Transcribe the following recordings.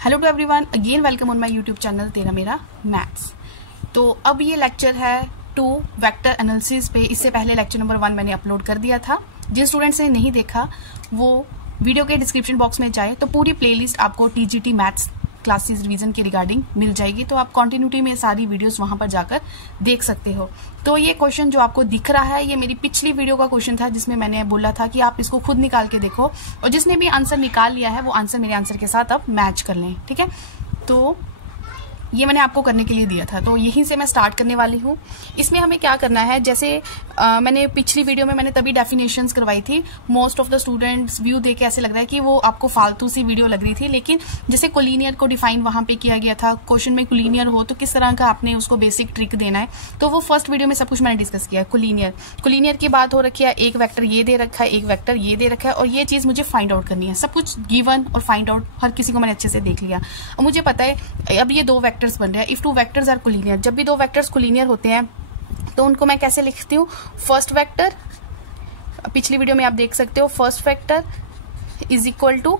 Hello to everyone, again welcome on my YouTube channel तेरा मेरा maths. तो अब ये लेक्चर है 2 वेक्टर एनालिसिस पे। इससे पहले लेक्चर नंबर 1 मैंने अपलोड कर दिया था। जिन स्टूडेंट्स ने नहीं देखा वो वीडियो के डिस्क्रिप्शन बॉक्स में जाए तो पूरी प्लेलिस्ट आपको टीजीटी मैथ्स क्लासेस रिवीजन के रिगार्डिंग मिल जाएगी, तो आप कंटिन्यूटी में सारी वीडियोस वहां पर जाकर देख सकते हो। तो ये क्वेश्चन जो आपको दिख रहा है ये मेरी पिछली वीडियो का क्वेश्चन था, जिसमें मैंने बोला था कि आप इसको खुद निकाल के देखो और जिसने भी आंसर निकाल लिया है वो आंसर मेरे आंसर के साथ अब मैच कर लें। ठीक है, तो ये मैंने आपको करने के लिए दिया था, तो यहीं से मैं स्टार्ट करने वाली हूँ। इसमें हमें क्या करना है, जैसे मैंने पिछली वीडियो में मैंने तभी डेफिनेशंस करवाई थी। Most of the students view देख के ऐसे लग रहा है कि वो आपको फालतू सी वीडियो लग रही थी, लेकिन जैसे कोलिनियर को डिफाइन वहां पे किया गया था। क्वेश्चन में कोलिनियर हो तो किस तरह का आपने उसको बेसिक ट्रिक देना है, तो वो फर्स्ट वीडियो में सब कुछ मैंने डिस्कस किया है। कोलिनियर की बात हो रखी है, एक वेक्टर ये दे रखा है, एक वेक्टर ये दे रखा है और ये चीज मुझे फाइंड आउट करनी है। सब कुछ गिवन और फाइंड आउट हर किसी को मैंने अच्छे से देख लिया और मुझे पता है अब ये 2 वेक्टर्स बन रहे हैं। इफ 2 वेक्टर्स आर कोलिनियर, जब भी 2 वेक्टर्स कोलिनियर होते हैं तो उनको मैं कैसे लिखती हूँ। फर्स्ट वेक्टर, पिछली वीडियो में आप देख सकते हो, first vector is equal to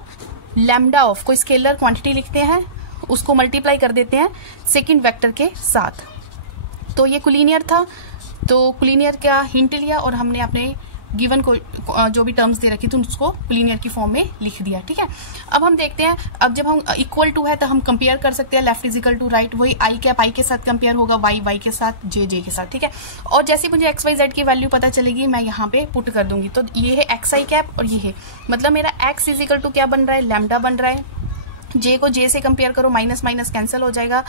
lambda of, कोई स्केलर क्वांटिटी लिखते हैं उसको मल्टीप्लाई कर देते हैं सेकंड वेक्टर के साथ। तो ये कोलिनियर था, तो कोलिनियर का हिंट लिया और हमने अपने गिवन को जो भी टर्म्स दे रखी थी उसको कोलिनियर की फॉर्म में लिख दिया। ठीक है, अब हम देखते हैं, अब जब हम इक्वल टू है तो हम कंपेयर कर सकते हैं, left is equal to right, वही आई कैप आई के साथ कंपेयर होगा, वाई वाई के साथ, जे जे के साथ। ठीक है, और जैसे मुझे एक्स वाई जेड की वैल्यू पता चलेगी मैं यहाँ पे पुट कर दूंगी। तो ये है एक्स आई कैप और ये है, मतलब मेरा एक्स इज इक्वल टू क्या बन रहा है, लैम्डा बन रहा है। जे को जे से कंपेयर करो, माइनस माइनस कैंसिल हो जाएगा,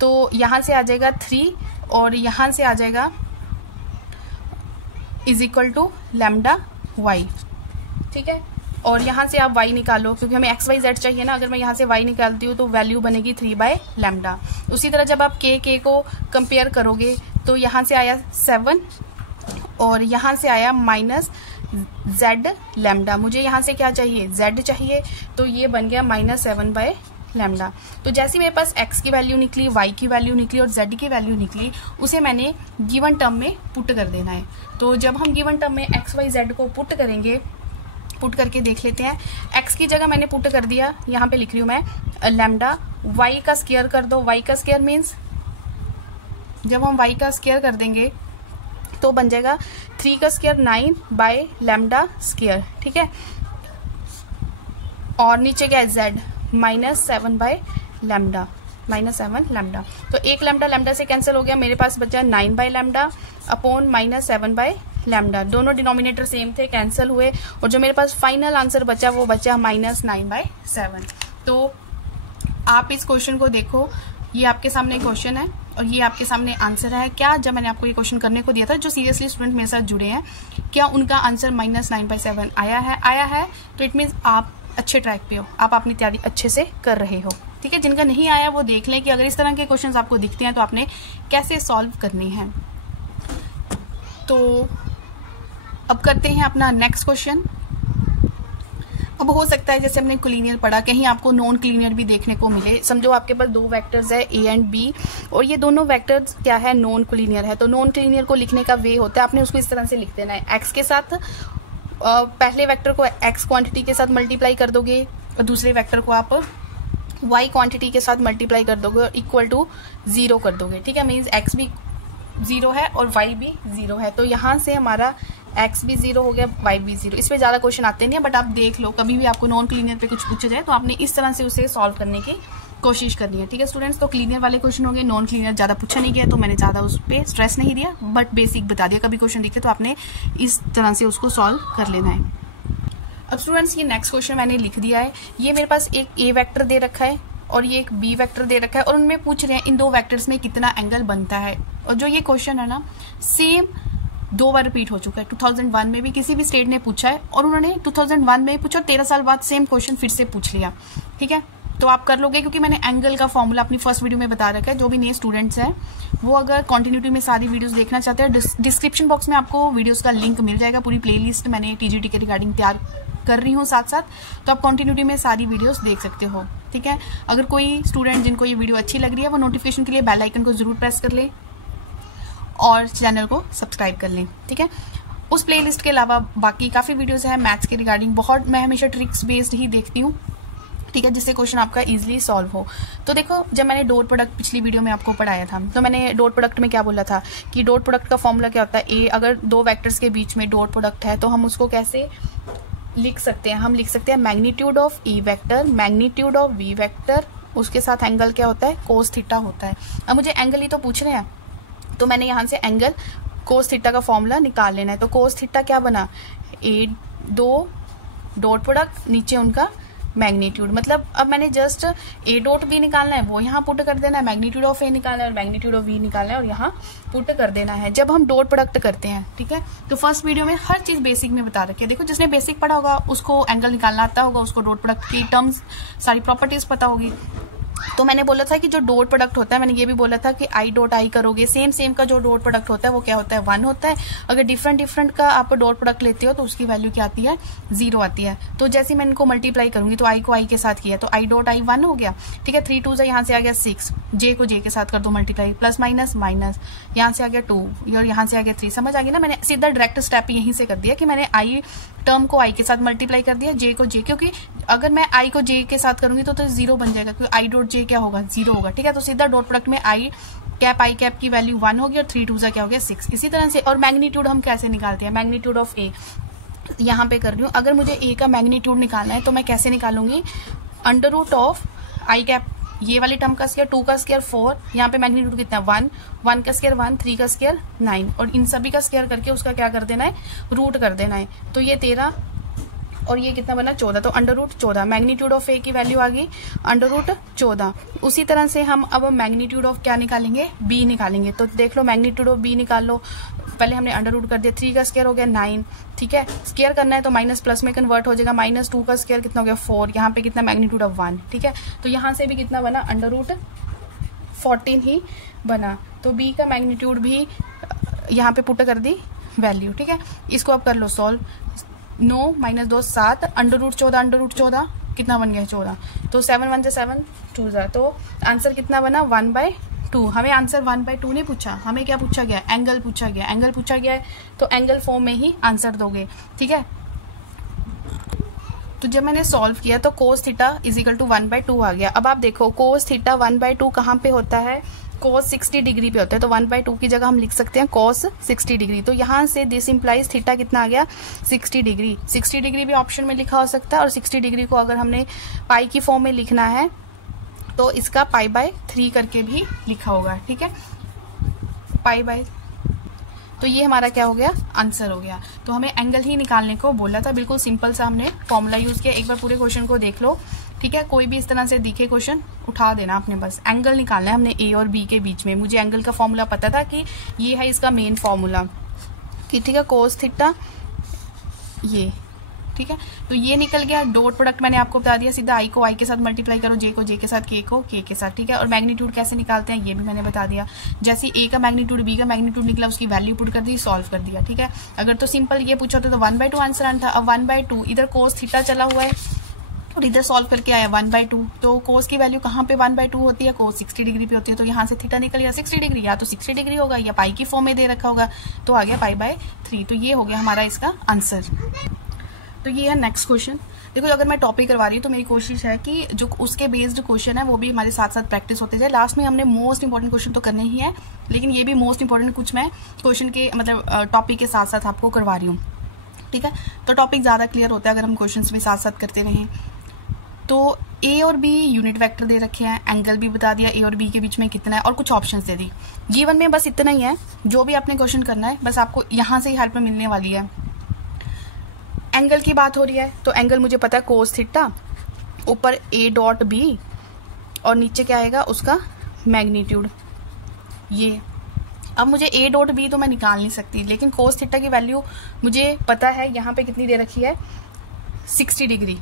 तो यहां से आ जाएगा 3 और यहां से आ जाएगा is equal to lambda Y. ठीक है, और यहां से आप y निकालो क्योंकि हमें एक्स वाई जेड चाहिए ना। अगर मैं यहां से y निकालती हूँ तो वैल्यू बनेगी 3/λ। उसी तरह जब आप k को कंपेयर करोगे तो यहां से आया 7 और यहां से आया माइनस z मुझे यहां से क्या चाहिए, z चाहिए, तो ये बन गया -7/λ। तो जैसे मेरे पास x की वैल्यू निकली, y की वैल्यू निकली और z की वैल्यू निकली, उसे मैंने गिवन टर्म में पुट कर देना है। तो जब हम गिवन टर्म में x y z को पुट करेंगे, पुट करके देख लेते हैं। x की जगह मैंने पुट कर दिया, यहाँ पे लिख रही हूँ मैं लैम्डा, y का स्क्वायर कर दो। y का स्क्वायर मीन्स जब हम y का स्क्वायर कर देंगे तो बन जाएगा 3 का स्क्वायर 9/λ²। ठीक है, और नीचे क्या है z -7/λ, -7λ। तो एक लैम्डा से कैंसिल हो गया, मेरे पास बचा 9/λ अपॉन -7/λ। दोनों डिनोमिनेटर सेम थे, कैंसिल हुए और जो मेरे पास फाइनल आंसर बचा वो बचा -9/7। तो आप इस क्वेश्चन को देखो, ये आपके सामने क्वेश्चन है और ये आपके सामने आंसर है। क्या जब मैंने आपको ये क्वेश्चन करने को दिया था, जो सीरियसली स्टूडेंट मेरे साथ जुड़े हैं, क्या उनका आंसर -9/7 आया है, तो इट मीन्स आप अच्छे ट्रैक पे हो, आप अपनी तैयारी अच्छे से कर रहे हो। ठीक है, जिनका नहीं आया वो देख लें कि अगर इस तरह के क्वेश्चंस आपको दिखते हैं तो आपने कैसे सॉल्व करने हैं। तो अब करते हैं अपना नेक्स्ट क्वेश्चन। अब हो सकता है जैसे हमने कोलिनियर पढ़ा, कहीं आपको नॉन कोलिनियर भी देखने को मिले। समझो आपके पास 2 वेक्टर्स है A एंड B और ये दोनों वेक्टर्स क्या है, नॉन कोलिनियर है। तो नॉन कोलिनियर को लिखने का वे होता है, आपने उसको इस तरह से लिख देना है, एक्स के साथ पहले वेक्टर को x क्वांटिटी के साथ मल्टीप्लाई कर दोगे और दूसरे वेक्टर को आप y क्वांटिटी के साथ मल्टीप्लाई कर दोगे और इक्वल टू 0 कर दोगे। ठीक है, मीन्स x भी 0 है और y भी 0 है। तो यहाँ से हमारा x भी 0 हो गया, y भी 0। इस पे ज़्यादा क्वेश्चन आते नहीं है, बट आप देख लो, कभी भी आपको नॉन क्लिनियर पे कुछ पूछा जाए तो आपने इस तरह से उसे सॉल्व करने की कोशिश करनी है। ठीक है स्टूडेंट्स, तो क्लिनियर वाले क्वेश्चन हो गए, नॉन क्लिनियर ज़्यादा पूछा नहीं गया तो मैंने ज़्यादा उस पर स्ट्रेस नहीं दिया, बट बेसिक बता दिया। कभी क्वेश्चन दिखे तो आपने इस तरह से उसको सॉल्व कर लेना है। अब स्टूडेंट्स ये नेक्स्ट क्वेश्चन मैंने लिख दिया है। ये मेरे पास एक A वेक्टर दे रखा है और ये एक B वेक्टर दे रखा है और उनमें पूछ रहे हैं इन 2 वेक्टर्स में कितना एंगल बनता है। और जो ये क्वेश्चन है ना, सेम 2 बार रिपीट हो चुका है। 2001 में भी किसी भी स्टेट ने पूछा है और उन्होंने 2001 में पूछा और 13 साल बाद सेम क्वेश्चन फिर से पूछ लिया। ठीक है, तो आप कर लोगे क्योंकि मैंने एंगल का फॉर्मूला अपनी फर्स्ट वीडियो में बता रखा है। जो भी नए स्टूडेंट्स हैं वो अगर कंटिन्यूटी में सारी वीडियोस देखना चाहते हैं, डिस्क्रिप्शन बॉक्स में आपको वीडियोस का लिंक मिल जाएगा। पूरी प्लेलिस्ट मैंने टीजीटी के रिगार्डिंग तैयार कर रही हूँ साथ साथ, तो आप कंटिन्यूटी में सारी वीडियोस देख सकते हो। ठीक है, अगर कोई स्टूडेंट जिनको ये वीडियो अच्छी लग रही है वो नोटिफिकेशन के लिए बेल आइकन को जरूर प्रेस कर ले और चैनल को सब्सक्राइब कर लें। ठीक है, उस प्लेलिस्ट के अलावा बाकी काफ़ी वीडियोस हैं मैथ्स के रिगार्डिंग। बहुत मैं हमेशा ट्रिक्स बेस्ड ही देखती हूँ, ठीक है, जिससे क्वेश्चन आपका इजीली सॉल्व हो। तो देखो, जब मैंने डॉट प्रोडक्ट पिछली वीडियो में आपको पढ़ाया था, तो मैंने डॉट प्रोडक्ट में क्या बोला था कि डॉट प्रोडक्ट का फॉर्मूला क्या होता है, ए अगर दो वेक्टर्स के बीच में डॉट प्रोडक्ट है तो हम उसको कैसे लिख सकते हैं, हम लिख सकते हैं magnitude of E vector, magnitude of V vector, उसके साथ एंगल क्या होता है, कोस थीटा होता है। अब मुझे एंगल ही तो पूछ रहे हैं, तो मैंने यहाँ से एंगल कोस थीटा का फॉर्मूला निकाल लेना है। तो कोस थीटा क्या बना, ए दो डॉट प्रोडक्ट, नीचे उनका मैग्नीट्यूड, मतलब अब मैंने जस्ट ए डॉट बी निकालना है, वो यहाँ पुट कर देना है, मैग्नीट्यूड ऑफ ए निकालना है और मैग्नीट्यूड ऑफ बी निकालना है और यहाँ पुट कर देना है जब हम डॉट प्रोडक्ट करते हैं। ठीक है, तो फर्स्ट वीडियो में हर चीज बेसिक में बता रखी है। देखो, जिसने बेसिक पढ़ा होगा उसको एंगल निकालना आता होगा, उसको डॉट प्रोडक्ट की टर्म्स सारी प्रॉपर्टीज पता होगी। तो मैंने बोला था कि जो डॉट प्रोडक्ट होता है, मैंने ये भी बोला था कि आई डॉट आई करोगे, सेम का जो डॉट प्रोडक्ट होता है वो क्या होता है, 1 होता है। अगर डिफरेंट का आप डॉट प्रोडक्ट लेते हो तो उसकी वैल्यू क्या आती है, 0 आती है। तो जैसे मैं इनको मल्टीप्लाई करूंगी तो आई को आई के साथ किया तो आई डॉट आई 1 हो गया। ठीक है, 3 2 से यहाँ से आ गया 6, जे को जे के साथ कर दो मल्टीप्लाई, प्लस माइनस माइनस, यहाँ से आ गया 2 और यहाँ से आ गया 3। समझ आ गया ना, मैंने सीधा डायरेक्ट स्टेप यहीं से कर दिया कि मैंने आई टर्म को आई के साथ मल्टीप्लाई कर दिया, जे को जे, क्योंकि अगर मैं आई को जे के साथ करूंगी तो 0 बन जाएगा, क्योंकि आई डॉट जे क्या होगा, 0 होगा। ठीक है, तो सीधा डॉट प्रोडक्ट में आई कैप की वैल्यू 1 होगी और 3 2 क्या हो गया 6। इसी तरह से और मैग्नीट्यूड हम कैसे निकालते हैं, मैग्नीट्यूड ऑफ ए यहाँ पे कर रही हूँ। अगर मुझे ए का मैग्नीट्यूड निकालना है तो मैं कैसे निकालूंगी, under root of i cap, ये वाली टर्म का स्क्वायर 2 का स्क्वायर 4, यहाँ पे मैग्नीट्यूड कितना है 1 का स्क्वायर 1, 3 का स्क्वायर 9 और इन सभी का स्क्वायर करके उसका क्या कर देना है, रूट कर देना है। तो ये 13 और ये कितना बना 14, तो अंडर रूट 14। मैग्नीट्यूड ऑफ ए की वैल्यू आ गई अंडर रूट 14। उसी तरह से हम अब मैग्नीट्यूड ऑफ क्या निकालेंगे, बी निकालेंगे। तो देख लो, मैग्नीट्यूड ऑफ बी निकाल लो। पहले हमने अंडर रूट कर दिया, 3 का स्क्वायर हो गया 9। ठीक है, स्क्वायर करना है तो माइनस प्लस में कन्वर्ट हो जाएगा, -2 का स्क्वायर कितना हो गया 4, यहाँ पे कितना मैग्नीट्यूड ऑफ 1। ठीक है, तो यहाँ से भी कितना बना, अंडर रूट 14 ही बना। तो बी का मैग्नीट्यूड भी यहाँ पे पुट कर दी वैल्यू। ठीक है, इसको अब कर लो सॉल्व, 9 - 2 7, अंडर रूट 14 कितना बन गया 14, तो 7 1 से 7 2 जा, तो आंसर कितना बना 1/2। हमें आंसर 1/2 नहीं पूछा, हमें क्या पूछा गया, एंगल पूछा गया है, तो एंगल फॉर्म में ही आंसर दोगे। ठीक है, तो जब मैंने सॉल्व किया तो कोस थीटा इजिकल टू 1/2 आ गया। अब आप देखो, कोस थीटा 1/2 कहाँ पे होता है, cos 60 डिग्री पे होता है, तो 1/2 की जगह हम लिख सकते हैं cos 60 डिग्री। तो यहाँ से दिस इंप्लाइज थीटा कितना आ गया 60 डिग्री। 60 डिग्री भी ऑप्शन में लिखा हो सकता है और 60 डिग्री को अगर हमने पाई की फॉर्म में लिखना है तो इसका π/3 करके भी लिखा होगा। ठीक है, π/, तो ये हमारा क्या हो गया, आंसर हो गया। तो हमें एंगल ही निकालने को बोला था, बिल्कुल सिंपल सा हमने फॉर्मूला यूज किया। एक बार पूरे क्वेश्चन को देख लो। ठीक है, कोई भी इस तरह से दिखे क्वेश्चन उठा देना आपने, बस एंगल निकालना है हमने ए और बी के बीच में। मुझे एंगल का फॉर्मूला पता था कि ये है इसका मेन फॉर्मूला कि ठीक है, कोस थीटा ये। ठीक है, तो ये निकल गया। डॉट प्रोडक्ट मैंने आपको बता दिया, सीधा आई को आई के साथ मल्टीप्लाई करो, जे को जे के साथ, के को के साथ। ठीक है, और मैग्नीट्यूड कैसे निकालते हैं ये भी मैंने बता दिया। जैसे ए का मैग्नीट्यूड बी का मैग्नीट्यूड निकला, उसकी वैल्यू पुट कर दी, सॉल्व कर दिया। ठीक है, अगर तो सिंपल ये पूछा तो 1/2 आंसर आना था। अब 1/2 इधर कोस थीटा चला हुआ है और इधर सॉल्व करके आया 1/2, तो कोस की वैल्यू कहाँ पे 1/2 होती है, कोस 60 डिग्री पे होती है। तो यहाँ से थीटा निकल गया 60 डिग्री, या तो 60 डिग्री होगा या पाई की फॉर्म में दे रखा होगा, तो आ गया π/3। तो ये हो गया हमारा इसका आंसर। तो ये है नेक्स्ट क्वेश्चन। देखो, अगर मैं टॉपिक करवा रही हूँ तो मेरी कोशिश है कि जो उसके बेस्ड क्वेश्चन है वो भी हमारे साथ साथ प्रैक्टिस होते जाए। लास्ट में हमने मोस्ट इंपॉर्टेंट क्वेश्चन तो करने ही है, लेकिन ये भी मोस्ट इंपॉर्टेंट कुछ मैं क्वेश्चन के मतलब टॉपिक के साथ साथ आपको करवा रही हूँ। ठीक है, तो टॉपिक ज्यादा क्लियर होता है अगर हम क्वेश्चन भी साथ साथ करते रहें। तो ए और बी यूनिट वेक्टर दे रखे हैं, एंगल भी बता दिया ए और बी के बीच में कितना है और कुछ ऑप्शंस दे दी। जीवन में बस इतना ही है, जो भी आपने क्वेश्चन करना है बस आपको यहाँ से ही हेल्प मिलने वाली है। एंगल की बात हो रही है तो एंगल मुझे पता है कोस थीटा, ऊपर ए डॉट बी और नीचे क्या आएगा उसका मैग्नीट्यूड ये। अब मुझे ए डॉट बी तो मैं निकाल नहीं सकती, लेकिन कोस थीटा की वैल्यू मुझे पता है यहाँ पे कितनी दे रखी है 60 डिग्री।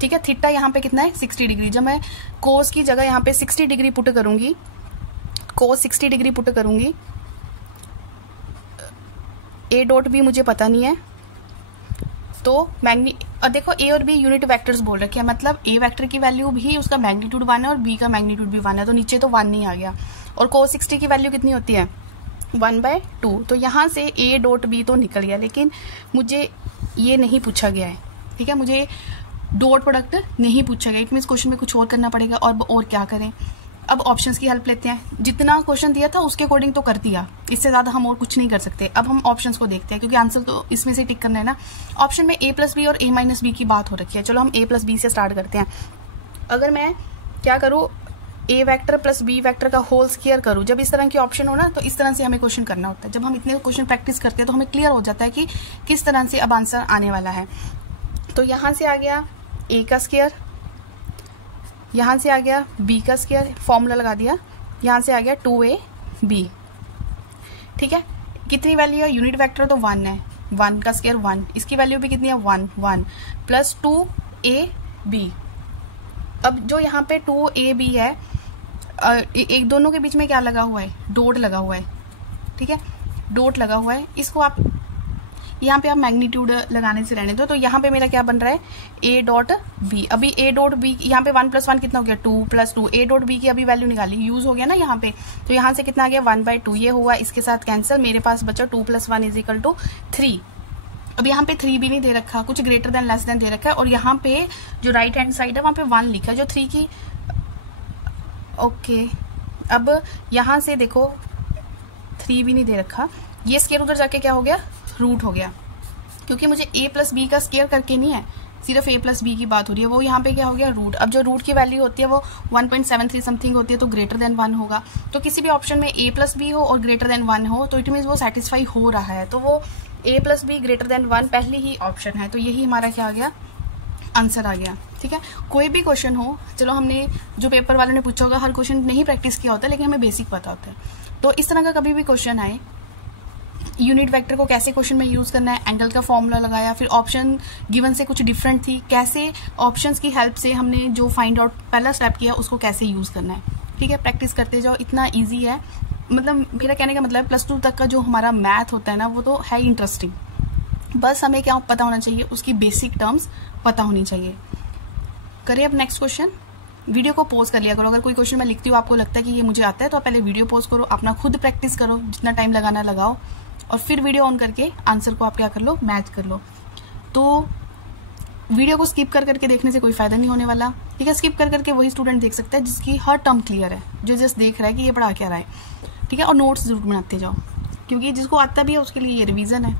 ठीक है, थीटा यहाँ पे कितना है 60 डिग्री। जब मैं कोस की जगह यहाँ पे 60 डिग्री पुट करूंगी, कोस 60 डिग्री पुट करूंगी, ए डॉट बी मुझे पता नहीं है, तो देखो ए और बी यूनिट वेक्टर्स बोल रखे हैं, मतलब ए वेक्टर की वैल्यू भी उसका मैग्नीट्यूड 1 है और बी का मैग्नीट्यूड भी 1 है, तो नीचे तो 1 नहीं आ गया। और कोस 60 की वैल्यू कितनी होती है 1/2, तो यहाँ से ए डॉट बी तो निकल गया, लेकिन मुझे ये नहीं पूछा गया है। ठीक है, मुझे डॉट प्रोडक्ट नहीं पूछा गया, इट मीन्स क्वेश्चन में कुछ और करना पड़ेगा। और क्या करें, अब ऑप्शंस की हेल्प लेते हैं। जितना क्वेश्चन दिया था उसके अकॉर्डिंग तो कर दिया, इससे ज़्यादा हम और कुछ नहीं कर सकते। अब हम ऑप्शंस को देखते हैं, क्योंकि आंसर तो इसमें से टिक करना है ना। ऑप्शन में a प्लस बी और a माइनस बी की बात हो रखी है। चलो हम a प्लस बी से स्टार्ट करते हैं। अगर मैं क्या करूँ, a vector plus b vector का होल स्क्वायर करूँ, जब इस तरह की ऑप्शन हो ना तो इस तरह से हमें क्वेश्चन करना होता है। जब हम इतने क्वेश्चन प्रैक्टिस करते हैं तो हमें क्लियर हो जाता है कि किस तरह से अब आंसर आने वाला है। तो यहाँ से आ गया a का स्क्वायर, यहाँ से आ गया b का स्क्वायर, फॉर्मूला लगा दिया, यहाँ से आ गया 2ab। ठीक है, कितनी वैल्यू है, यूनिट वेक्टर तो 1 है, 1 का स्क्वायर 1, इसकी वैल्यू भी कितनी है 1 1 प्लस 2ab। अब जो यहाँ पे 2ab है, एक दोनों के बीच में क्या लगा हुआ है, डॉट लगा हुआ है। ठीक है, डॉट लगा हुआ है, इसको आप यहाँ पे आप मैग्नीट्यूड लगाने से रहने दो। तो यहाँ पे मेरा क्या बन रहा है, a डॉट b। अभी a डॉट b, यहाँ पे 1 प्लस 1 कितना हो गया 2 प्लस 2, a डॉट b की अभी वैल्यू निकाली, यूज हो गया ना यहाँ पे। तो यहाँ से कितना आ गया 1/2, ये हुआ, इसके साथ कैंसिल, मेरे पास बचा 2 + 1 = 3। अब यहाँ पे 3 भी नहीं दे रखा, कुछ ग्रेटर देन लेस देन दे रखा है, और यहाँ पे जो राइट हैंड साइड है वहाँ पे 1 लिखा है, जो 3 की। ओके, अब यहाँ से देखो 3 भी नहीं दे रखा, ये स्क्वायर उधर जाके क्या हो गया, रूट हो गया, क्योंकि मुझे a प्लस बी का स्क्वायर करके नहीं है, सिर्फ a प्लस बी की बात हो रही है। वो यहाँ पे क्या हो गया, रूट। अब जो रूट की वैल्यू होती है वो 1.73 समथिंग होती है, तो ग्रेटर देन 1 होगा। तो किसी भी ऑप्शन में a प्लस बी हो और ग्रेटर देन 1 हो तो इट मीन्स वो सेटिस्फाई हो रहा है, तो वो a plus be greater than 1 पहले ही ऑप्शन है। तो यही हमारा क्या आ गया, आंसर आ गया। ठीक है, कोई भी क्वेश्चन हो, चलो हमने जो पेपर वालों ने पूछा होगा, हर क्वेश्चन नहीं प्रैक्टिस किया होता, लेकिन हमें बेसिक पता होता है। तो इस तरह का कभी भी क्वेश्चन आए, यूनिट वेक्टर को कैसे क्वेश्चन में यूज करना है, एंगल का फॉर्मूला लगाया, फिर ऑप्शन गिवन से कुछ डिफरेंट थी, कैसे ऑप्शंस की हेल्प से हमने जो फाइंड आउट पहला स्टेप किया उसको कैसे यूज करना है। ठीक है, प्रैक्टिस करते जाओ, इतना ईजी है। मतलब मेरा कहने का मतलब +2 तक का जो हमारा मैथ होता है ना, वो तो है इंटरेस्टिंग, बस हमें क्या पता होना चाहिए, उसकी बेसिक टर्म्स पता होनी चाहिए। करें अब नेक्स्ट क्वेश्चन। वीडियो को पॉज कर लिया करो, अगर कोई क्वेश्चन मैं लिखती हूँ आपको लगता है कि ये मुझे आता है, तो आप पहले वीडियो पॉज करो, अपना खुद प्रैक्टिस करो, जितना टाइम लगाना लगाओ, और फिर वीडियो ऑन करके आंसर को आप क्या कर लो, मैच कर लो। तो वीडियो को स्किप कर करके देखने से कोई फायदा नहीं होने वाला। ठीक है, स्किप कर करके वही स्टूडेंट देख सकता है जिसकी हर टर्म क्लियर है, जो जस्ट देख रहा है कि ये पढ़ा क्या रहा है। ठीक है, और नोट्स जरूर बनाते जाओ, क्योंकि जिसको आता भी है उसके लिए ये रिवीजन है,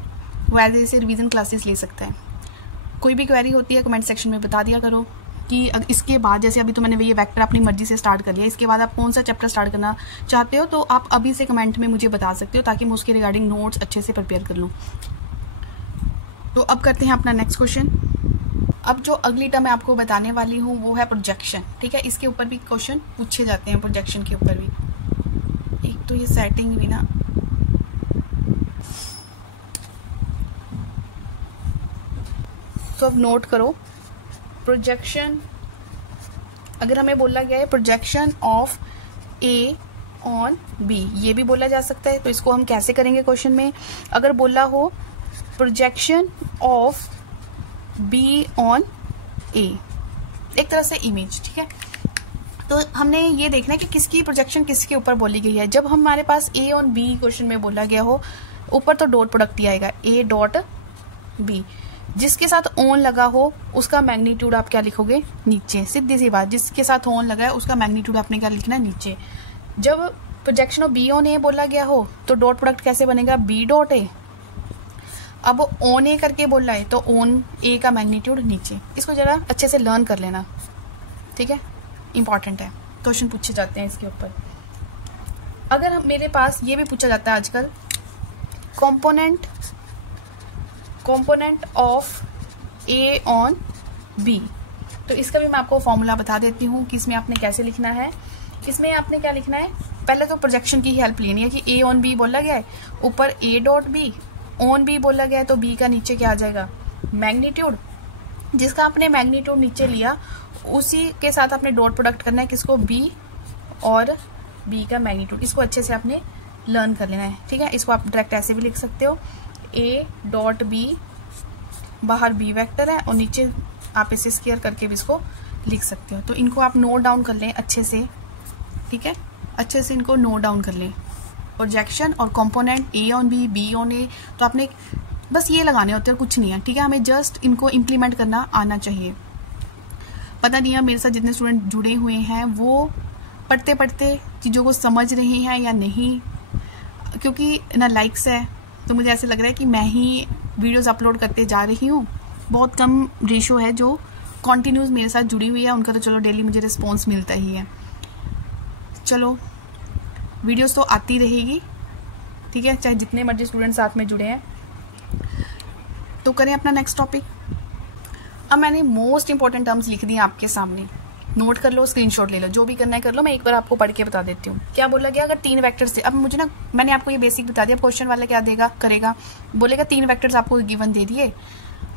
वो एज ऐसे रिवीजन क्लासेस ले सकता है। कोई भी क्वेरी होती है कमेंट सेक्शन में बता दिया करो कि इसके बाद, जैसे अभी तो मैंने ये वेक्टर अपनी मर्जी से स्टार्ट कर लिया, इसके बाद आप कौन सा चैप्टर स्टार्ट करना चाहते हो, तो आप अभी से कमेंट में मुझे बता सकते हो, ताकि मैं उसके रिगार्डिंग नोट्स अच्छे से प्रिपेयर कर लूँ। तो अब करते हैं अपना नेक्स्ट क्वेश्चन। अब जो अगली टर्म मैं आपको बताने वाली हूँ वो है प्रोजेक्शन। ठीक है, इसके ऊपर भी क्वेश्चन पूछे जाते हैं, प्रोजेक्शन के ऊपर भी। एक तो ये सेटिंग भी ना, तो अब नोट करो, प्रोजेक्शन अगर हमें बोला गया है projection of A on B, ये भी बोला जा सकता है। तो इसको हम कैसे करेंगे क्वेश्चन में, अगर बोला हो प्रोजेक्शन ऑफ बी ऑन ए, एक तरह से इमेज। ठीक है, तो हमने ये देखना है कि किसकी प्रोजेक्शन किसके ऊपर बोली गई है। जब हमारे पास ए ऑन बी क्वेश्चन में बोला गया हो, ऊपर तो डॉट प्रोडक्ट ही आएगा, ए डॉट बी, जिसके साथ ऑन लगा हो उसका मैग्नीट्यूड आप क्या लिखोगे, नीचे। सीधी सी बात, जिसके साथ ऑन लगा है उसका मैग्नीट्यूड आपने क्या लिखना है, नीचे। जब प्रोजेक्शन ऑफ बी ऑन ए बोला गया हो तो डॉट प्रोडक्ट कैसे बनेगा, बी डॉट ए। अब ऑन ए करके बोला है तो ऑन ए का मैग्नीट्यूड नीचे। इसको जरा अच्छे से लर्न कर लेना, ठीक है, इंपॉर्टेंट है, क्वेश्चन पूछे जाते हैं इसके ऊपर। अगर मेरे पास ये भी पूछा जाता है आजकल, component of A on B, तो इसका भी मैं आपको फॉर्मूला बता देती हूँ कि इसमें आपने कैसे लिखना है। इसमें आपने क्या लिखना है, पहले तो प्रोजेक्शन की हेल्प लेनी है कि ए ऑन बी बोला गया है, ऊपर A dot B, on B बोला गया है तो बी का नीचे क्या आ जाएगा, मैग्नीट्यूड। जिसका आपने मैग्नीट्यूड नीचे लिया उसी के साथ आपने डॉट प्रोडक्ट करना है, किसको, बी और बी का मैग्नीट्यूड। इसको अच्छे से आपने लर्न कर लेना है, ठीक है। इसको आप डायरेक्ट ऐसे भी लिख सकते हो, ए डॉट बी, बाहर बी वेक्टर है और नीचे आप इसे स्क्वायर करके भी इसको लिख सकते हो। तो इनको आप नोट डाउन कर लें अच्छे से, ठीक है, अच्छे से इनको नोट डाउन कर लें। प्रोजेक्शन और component a on b, b on a, तो आपने बस ये लगाने होते हैं, कुछ नहीं है, ठीक है। हमें जस्ट इनको इम्प्लीमेंट करना आना चाहिए। पता नहीं है मेरे साथ जितने स्टूडेंट जुड़े हुए हैं वो पढ़ते पढ़ते चीज़ों को समझ रहे हैं या नहीं, क्योंकि ना लाइक्स है तो मुझे ऐसे लग रहा है कि मैं ही वीडियोस अपलोड करते जा रही हूँ। बहुत कम रेशो है जो कॉन्टिन्यूस मेरे साथ जुड़ी हुई है, उनका तो चलो डेली मुझे रिस्पॉन्स मिलता ही है। चलो वीडियोस तो आती रहेगी, ठीक है, चाहे जितने मर्जी स्टूडेंट साथ में जुड़े हैं। तो करें अपना नेक्स्ट टॉपिक। अब मैंने मोस्ट इंपॉर्टेंट टर्म्स लिख दी आपके सामने, नोट कर लो, स्क्रीनशॉट ले लो, जो भी करना है कर लो। मैं एक बार आपको पढ़ के बता देती हूँ क्या बोला गया। अगर 3 वेक्टर्स थे, अब मुझे ना मैंने आपको ये बेसिक बता दिया, क्वेश्चन वाला क्या देगा करेगा, बोलेगा 3 वेक्टर्स आपको गिवन दे दिए।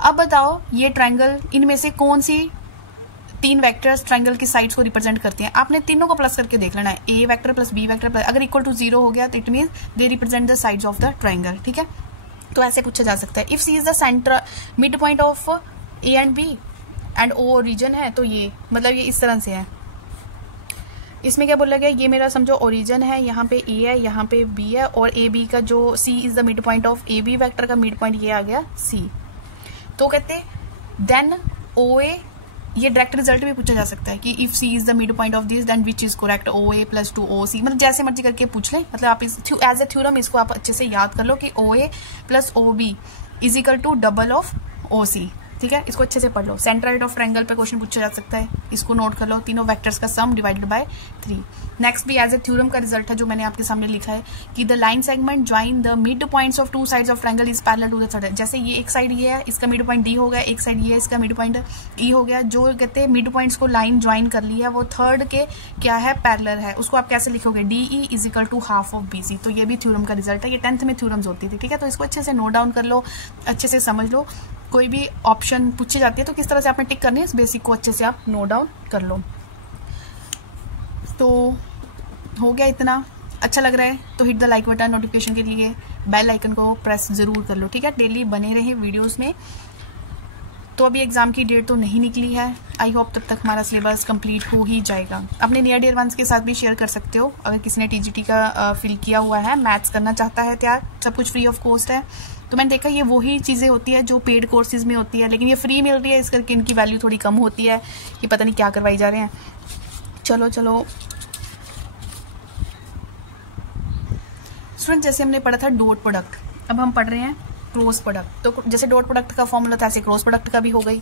अब बताओ ये ट्रायंगल, इनमें से कौन सी 3 वेक्टर्स ट्रायंगल की साइड्स को रिप्रेजेंट करते हैं। आपने तीनों को प्लस करके देख लेना है, a vector plus b vector plus, अगर इक्वल टू 0 हो गया तो it mean they represent the sides of the triangle, ठीक है। तो ऐसे पूछा जा सकता है। If c is the centre mid point of a and b and o origin है, तो ये मतलब ये इस तरह से है। इसमें क्या बोला गया, ये मेरा समझो ओरिजिन है, यहाँ पे ए है, यहाँ पे बी है, और ए बी का जो c is the mid point of a b vector का मिड पॉइंट ये आ गया सी। तो कहते देन ओ ए, ये डायरेक्ट रिजल्ट भी पूछा जा सकता है कि if c is the mid point of this then which is correct, o a plus two o c, मतलब जैसे मर्जी करके पूछ ले। मतलब आप इस एज ए थ्योरम इसको आप अच्छे से याद कर लो कि o a plus o b is equal to double of o c, ठीक है। इसको अच्छे से पढ़ लो। सेंट्रोइड ऑफ ट्रायंगल पे क्वेश्चन पूछा जा सकता है, इसको नोट कर लो, तीनों वेक्टर्स का सम डिवाइडेड बाय 3। नेक्स्ट भी एज ए थ्योरम का रिजल्ट है जो मैंने आपके सामने लिखा है कि the line segment join the mid points of 2 sides of triangle is parallel to the third. जैसे ये एक साइड ये है, इसका मिड पॉइंट डी हो गया, एक साइड ये है, इसका मिड पॉइंट ई हो गया। जो कहते हैं मिड पॉइंट्स को लाइन ज्वाइन कर ली है वो थर्ड के क्या है, पैरेलल है। उसको आप कैसे लिखोगे, D E is equal to half of B C. तो ये भी थ्योरम का रिजल्ट है, ये 10th में थ्योरम्स होती थी, ठीक है। तो इसको अच्छे से नोट डाउन कर लो, अच्छे से समझ लो। कोई भी ऑप्शन पूछी जाती है तो किस तरह से आपने टिक करनी है, इस बेसिक को अच्छे से आप नोट डाउन कर लो। तो हो गया इतना, अच्छा लग रहा है तो hit the like button, notification के लिए बेल आइकन को प्रेस जरूर कर लो, ठीक है। डेली बने रहे वीडियोस में। तो अभी एग्जाम की डेट तो नहीं निकली है, आई होप तब तक हमारा सिलेबस कंप्लीट हो ही जाएगा। अपने नियर डियर वंस के साथ भी शेयर कर सकते हो, अगर किसी ने टीजीटी का फिल किया हुआ है, मैथ्स करना चाहता है तैयार, सब कुछ फ्री ऑफ कॉस्ट है। तो मैंने देखा ये वही चीज़ें होती है जो पेड कोर्सेज में होती है, लेकिन ये फ्री मिल रही है, इस करके इनकी वैल्यू थोड़ी कम होती है कि पता नहीं क्या करवाई जा रहे हैं। चलो स्टूडेंट, जैसे हमने पढ़ा था डॉट प्रोडक्ट, अब हम पढ़ रहे हैं क्रॉस प्रोडक्ट। तो जैसे डॉट प्रोडक्ट का फॉर्मूला था, ऐसे क्रॉस प्रोडक्ट का भी हो गई।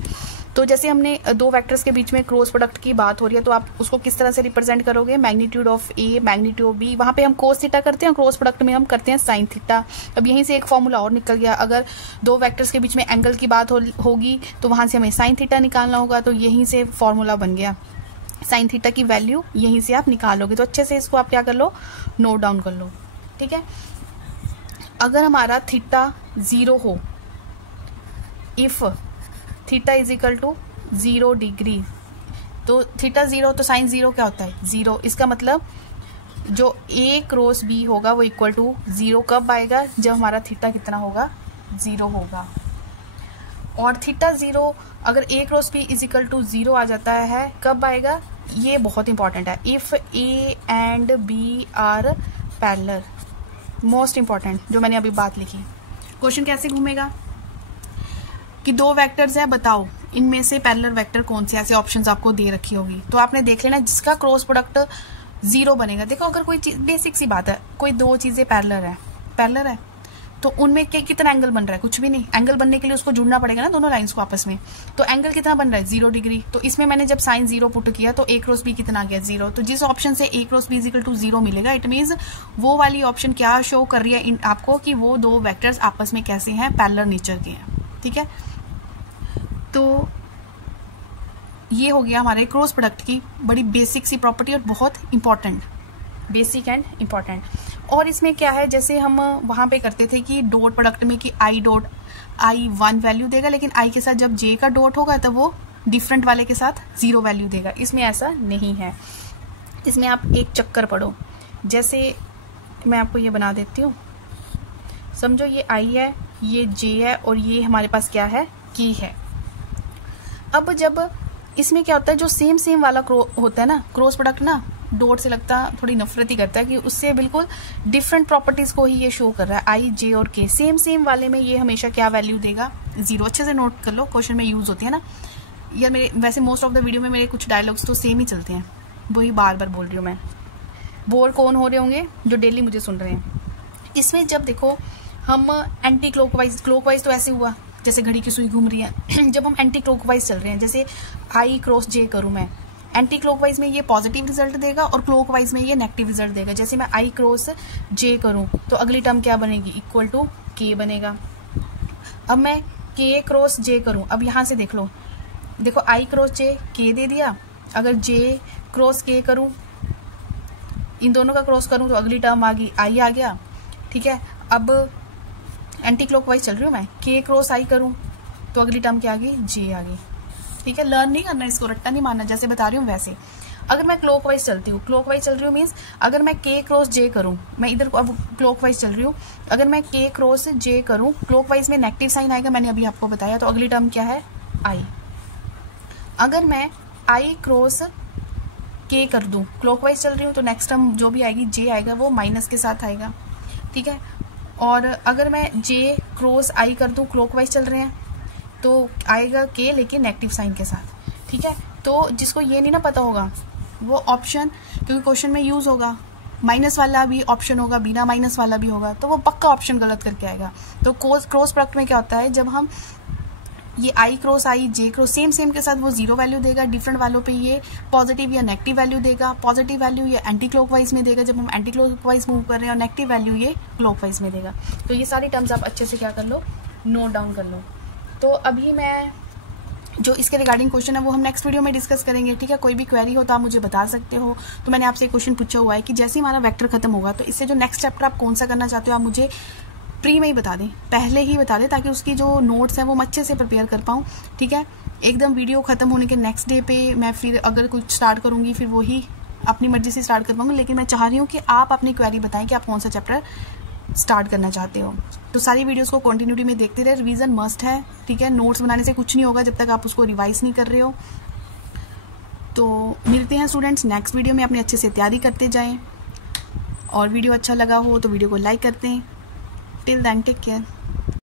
तो जैसे हमने 2 वेक्टर्स के बीच में क्रॉस प्रोडक्ट की बात हो रही है, तो आप उसको किस तरह से रिप्रेजेंट करोगे, magnitude of A magnitude of B. वहाँ पे हम कोस थीटा करते हैं, क्रॉस प्रोडक्ट में हम करते हैं साइन थीटा। अब यहीं से एक फॉर्मूला और निकल गया, अगर 2 वेक्टर्स के बीच में एंगल की बात होगी तो वहाँ से हमें साइन थीटा निकालना होगा। तो यहीं से फॉर्मूला बन गया, साइन थीटा की वैल्यू यहीं से आप निकालोगे। तो अच्छे से इसको आप क्या कर लो, नोट डाउन कर लो, ठीक है। अगर हमारा थीटा 0 हो, if theta is equal to 0 degree, तो थीटा 0 तो साइन 0 क्या होता है, 0। इसका मतलब जो a क्रॉस b होगा वो इक्वल टू 0 कब आएगा, जब हमारा थीटा कितना होगा, 0 होगा। और थीटा 0 अगर a cross b is equal to 0 आ जाता है, कब आएगा, ये बहुत इंपॉर्टेंट है, if a and b are parallel. Most important जो मैंने अभी बात लिखी। क्वेश्चन कैसे घूमेगा कि 2 वेक्टर्स है, बताओ इनमें से पैरेलल वेक्टर कौन से, ऐसे ऑप्शंस आपको दे रखी होगी। तो आपने देख लेना जिसका क्रॉस प्रोडक्ट 0 बनेगा। देखो अगर कोई चीज, बेसिक सी बात है, कोई 2 चीजें पैरेलल है तो उनमें कितना एंगल बन रहा है, कुछ भी नहीं। एंगल बनने के लिए उसको जुड़ना पड़ेगा ना दोनों लाइंस को आपस में। तो एंगल कितना बन रहा है, 0 डिग्री। तो इसमें मैंने जब साइन 0 पुट किया तो a क्रॉस b कितना आ गया, 0। तो जिस ऑप्शन से a cross b is equal to 0 मिलेगा, इट मीन्स वो वाली ऑप्शन क्या शो कर रही है आपको कि वो 2 वेक्टर्स आपस में कैसे हैं, पैरेलल नेचर के हैं, ठीक है। तो ये हो गया हमारे क्रॉस प्रोडक्ट की बड़ी बेसिक सी प्रॉपर्टी और बहुत इंपॉर्टेंट, बेसिक एंड इंपॉर्टेंट। और इसमें क्या है, जैसे हम वहां पे करते थे कि डॉट प्रोडक्ट में कि आई डॉट आई 1 वैल्यू देगा, लेकिन आई के साथ जब जे का डॉट होगा तब वो डिफरेंट वाले के साथ 0 वैल्यू देगा। इसमें ऐसा नहीं है, इसमें आप एक चक्कर पढ़ो। जैसे मैं आपको ये बना देती हूँ, समझो ये आई है, ये जे है और ये हमारे पास क्या है, की है। अब जब इसमें क्या होता है, जो सेम वाला होता है ना क्रॉस प्रोडक्ट ना, डॉट से लगता थोड़ी नफरत ही करता है कि उससे बिल्कुल डिफरेंट प्रॉपर्टीज को ही ये शो कर रहा है। आई जे और के सेम वाले में ये हमेशा क्या वैल्यू देगा, 0। अच्छे से नोट कर लो, क्वेश्चन में यूज होती है ना। यार मेरे वैसे मोस्ट ऑफ द वीडियो में मेरे कुछ डायलॉग्स तो सेम ही चलते हैं, वही बार बार बोल रही हूँ मैं। बोर कौन हो रहे होंगे? जो डेली मुझे सुन रहे हैं। इसमें जब देखो हम एंटी क्लॉकवाइज तो ऐसे हुआ जैसे घड़ी की सुई घूम रही है। जब हम एंटी क्लॉकवाइज चल रहे हैं, जैसे आई क्रॉस जे करूँ मैं, एंटी क्लॉकवाइज में ये पॉजिटिव रिजल्ट देगा और क्लॉकवाइज में ये नेगेटिव रिजल्ट देगा। जैसे मैं आई क्रॉस जे करूँ तो अगली टर्म क्या बनेगी? इक्वल टू के बनेगा। अब मैं के क्रॉस जे करूँ, अब यहाँ से देख लो, देखो आई क्रॉस जे के दे दिया, अगर जे क्रॉस के करूँ, इन दोनों का क्रॉस करूँ तो अगली टर्म आ गई आई आ गया, ठीक है। अब एंटी क्लॉकवाइज चल रही हूँ मैं, के क्रॉस आई करूँ तो अगली टर्म क्या आ गई? जे आ गई, ठीक है। लर्न नहीं करना, इसको रट्टा नहीं मारना, जैसे बता रही हूँ वैसे। अगर मैं क्लॉकवाइज चलती हूँ, क्लॉकवाइज चल रही हूँ मीन्स अगर मैं के क्रॉस जे करूँ, मैं इधर अब क्लॉकवाइज चल रही हूँ, अगर मैं के क्रॉस जे करूँ, क्लॉकवाइज में नेगेटिव साइन आएगा, मैंने अभी आपको बताया, तो अगली टर्म क्या है? आई। अगर मैं आई क्रॉस के कर दूं, क्लॉकवाइज चल रही हूँ, तो नेक्स्ट टर्म जो भी आएगी जे आएगा, वो माइनस के साथ आएगा, ठीक है। और अगर मैं जे क्रॉस आई कर दूं, क्लॉकवाइज चल रहे हैं, तो आएगा के लेकिन नेगेटिव साइन के साथ, ठीक है। तो जिसको ये नहीं ना पता होगा वो ऑप्शन, क्योंकि क्वेश्चन में यूज होगा, माइनस वाला भी ऑप्शन होगा, बिना माइनस वाला भी होगा, तो वो पक्का ऑप्शन गलत करके आएगा। तो क्रॉस प्रोडक्ट में क्या होता है, जब हम ये आई क्रॉस आई जे क्रॉस सेम के साथ वो जीरो वैल्यू देगा, डिफरेंट वालों पे ये पॉजिटिव या नेगेटिव वैल्यू देगा, पॉजिटिव वैल्यू ये एंटी क्लॉकवाइज में देगा जब हम एंटी क्लॉकवाइज मूव कर रहे हैं, और नेगेटिव वैल्यू ये क्लॉकवाइज में देगा। तो ये सारी टर्म्स आप अच्छे से क्या कर लो, नोट डाउन कर लो। तो अभी मैं जो इसके रिगार्डिंग क्वेश्चन है वो हम नेक्स्ट वीडियो में डिस्कस करेंगे, ठीक है। कोई भी क्वेरी हो तो आप मुझे बता सकते हो। तो मैंने आपसे एक क्वेश्चन पूछा हुआ है कि जैसे ही हमारा वेक्टर खत्म होगा तो इससे जो नेक्स्ट चैप्टर आप कौन सा करना चाहते हो, आप मुझे प्री में ही बता दें, पहले ही बता दें, ताकि उसकी जो नोट्स हैं वो मैं अच्छे से प्रिपेयर कर पाऊँ, ठीक है। एकदम वीडियो खत्म होने के नेक्स्ट डे पे मैं फिर अगर कुछ स्टार्ट करूँगी, फिर वही अपनी मर्जी से स्टार्ट कर पाऊँगी, लेकिन मैं चाह रही हूँ कि आप अपनी क्वेरी बताएं कि आप कौन सा चैप्टर स्टार्ट करना चाहते हो। तो सारी वीडियोस को कंटिन्यूटी में देखते रहे, रिवीजन मस्ट है, ठीक है। नोट्स बनाने से कुछ नहीं होगा जब तक आप उसको रिवाइज नहीं कर रहे हो। तो मिलते हैं स्टूडेंट्स नेक्स्ट वीडियो में, अपने अच्छे से तैयारी करते जाएं, और वीडियो अच्छा लगा हो तो वीडियो को लाइक करते हैं। Till then take care.